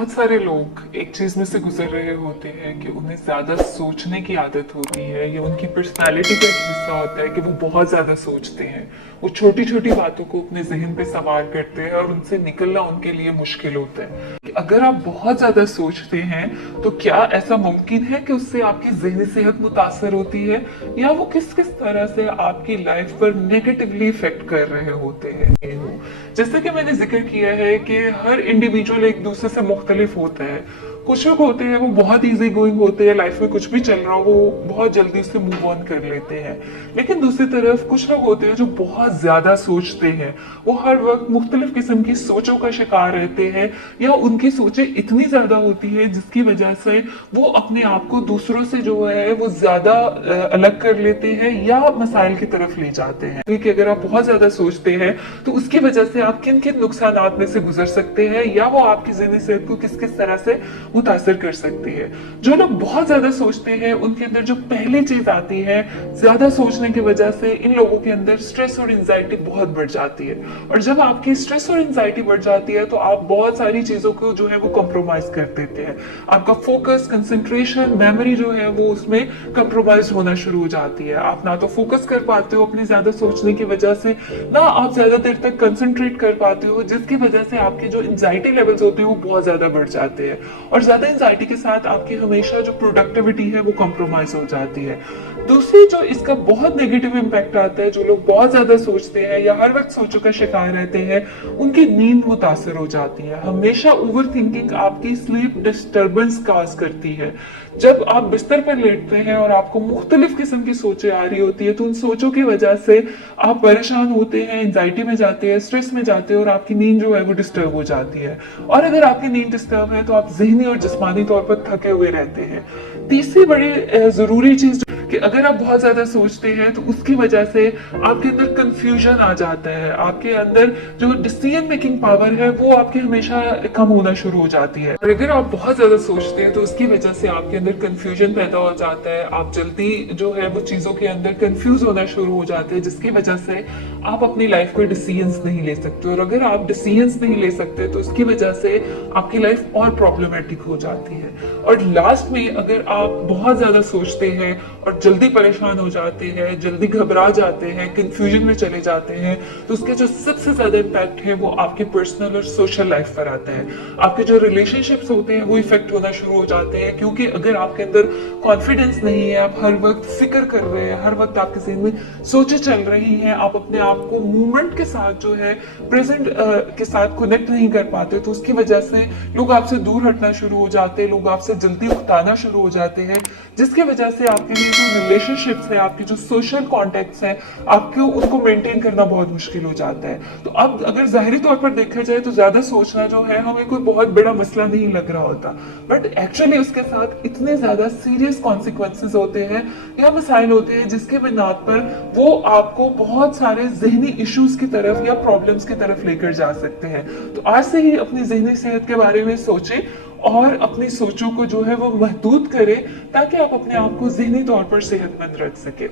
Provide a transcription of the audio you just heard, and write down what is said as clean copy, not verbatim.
बहुत सारे लोग एक चीज में से गुजर रहे होते हैं कि उन्हें ज्यादा सोचने की आदत होती है। ये उनकी पर्सनालिटी का एक हिस्सा होता है कि वो बहुत ज्यादा सोचते हैं। वो छोटी छोटी बातों को अपने जहन पे सवार करते हैं और उनसे निकलना उनके लिए मुश्किल होता है। कि अगर आप बहुत ज्यादा सोचते हैं तो क्या ऐसा मुमकिन है कि उससे आपकी जहनी सेहत मुतासर होती है, या वो किस किस तरह से आपकी लाइफ पर नेगेटिवली इफेक्ट कर रहे होते हैं। जैसे कि मैंने जिक्र किया है कि हर इंडिविजुअल एक दूसरे से मुख्तलिफ होता है। कुछ लोग होते हैं वो बहुत इजी गोइंग होते हैं, लाइफ में कुछ भी चल रहा हो वो बहुत जल्दी से मूव ऑन कर लेते हैं। लेकिन दूसरी तरफ कुछ लोग होते हैं जो बहुत ज्यादा सोचते हैं। वो हर वक्त मुख्तलिफ किस्म की सोचों का शिकार रहते हैं, या उनकी सोचें इतनी ज्यादा होती है जिसकी वजह से वो अपने आप को दूसरों से जो है वो ज्यादा अलग कर लेते हैं या मसाइल की तरफ ले जाते हैं। क्योंकि अगर आप बहुत ज्यादा सोचते हैं तो उसकी वजह से आप किन किन नुकसानात में से गुजर सकते हैं, या वो आपकी ज़हनी सेहत को किस किस तरह से मुतासर कर सकती है। जो लोग बहुत ज्यादा सोचते हैं उनके अंदर जो पहली चीज आती है, ज्यादा सोचने की वजह से इन लोगों के अंदर स्ट्रेस और एंजाइटी बहुत बढ़ जाती है। और जब आपकी स्ट्रेस और एंजाइटी बढ़ जाती है तो आप बहुत सारी चीजों को जो है वो कॉम्प्रोमाइज कर देते हैं। आपका फोकस, कंसंट्रेशन, मेमोरी जो है वो उसमें कॉम्प्रोमाइज होना शुरू हो जाती है। आप ना तो फोकस कर पाते हो अपनी ज्यादा सोचने की वजह से, ना आप ज्यादा देर तक कंसंट्रेट कर पाते हो, जिसकी वजह से आपके जो एंजाइटी लेवल्स होते हैं वो बहुत ज्यादा बढ़ जाते हैं। और ज्यादा एंजाइटी के साथ आपकी हमेशा जो प्रोडक्टिविटी है वो कॉम्प्रोमाइज हो जाती है। दूसरी जो इसका बहुत नेगेटिव इम्पैक्ट आता है, जो लोग बहुत ज्यादा सोचते हैं या हर वक्त सोचों का शिकार रहते हैं, उनकी नींद मुतासर हो जाती है। हमेशा ओवर थिंकिंग आपकी स्लीप डिस्टर्बेंस काज करती है। जब आप बिस्तर पर लेटते हैं और आपको मुख्तलिफ किस्म की सोचें आ रही होती है तो उन सोचों की वजह से आप परेशान होते हैं, एंजाइटी में जाते हैं, स्ट्रेस में जाते हैं और आपकी नींद जो है वो डिस्टर्ब हो जाती है। और अगर आपकी नींद डिस्टर्ब है तो आप जहनी और जिस्मानी तौर पर थके हुए रहते हैं। तीसरी बड़ी जरूरी चीज कि अगर आप बहुत ज्यादा सोचते हैं तो उसकी वजह से आपके अंदर कंफ्यूजन आ जाता है। आपके अंदर जो डिसीजन मेकिंग पावर है वो आपके हमेशा कम होना शुरू हो जाती है। और अगर आप बहुत ज्यादा सोचते हैं तो उसकी वजह से आपके अंदर कंफ्यूजन पैदा हो जाता है। आप जल्दी जो है वो चीजों के अंदर कंफ्यूज होना शुरू हो जाते हैं, जिसकी वजह से आप अपनी लाइफ में डिसीजंस नहीं ले सकते। और अगर आप डिसीजंस नहीं ले सकते तो उसकी वजह से आपकी लाइफ और प्रॉब्लमेटिक हो जाती है। और लास्ट में अगर आप बहुत ज्यादा सोचते हैं और जल्दी परेशान हो जाते हैं, जल्दी घबरा जाते हैं, कंफ्यूजन में चले जाते हैं, तो उसके जो सबसे ज्यादा इम्पैक्ट है वो आपके पर्सनल और सोशल लाइफ पर आता है। आपके जो रिलेशनशिप्स होते हैं वो इफेक्ट होना शुरू हो जाते हैं, क्योंकि अगर आपके अंदर कॉन्फिडेंस नहीं है, आप हर वक्त फिक्र कर रहे हैं, हर वक्त आपके ज़हन में सोचें चल रही हैं, आप अपने आप को मूवमेंट के साथ जो है प्रेजेंट के साथ कनेक्ट नहीं कर पाते, तो उसकी वजह से लोग आपसे दूर हटना शुरू हो जाते हैं, लोग आपसे जल्दी उकताना शुरू हो जाते हैं, जिसकी वजह से आपके लिए जो रिलेशनशिप्स है, आपके जो सोशल कॉन्टेक्ट्स हैं, आपको उनको मेंटेन करना बहुत मुश्किल हो जाता है। तो अब अगर जाहिरी तौर पर देखा जाए तो ज्यादा सोचना जो है हमें कोई बहुत बड़ा मसला नहीं लग रहा होता, बट एक्चुअली उसके साथ इतने ज्यादा सीरियस कॉन्सिक्वेंसेस होते हैं या मसाइल होते हैं जिसके बिना पर वो आपको बहुत सारे जहनी इश्यूज की तरफ या प्रॉब्लम्स की तरफ लेकर जा सकते हैं। तो आज से ही अपनी जहनी सेहत के बारे में सोचें और अपनी सोचों को जो है वो महदूद करें, ताकि आप अपने आप को ज़हनी तौर पर सेहतमंद रख सके।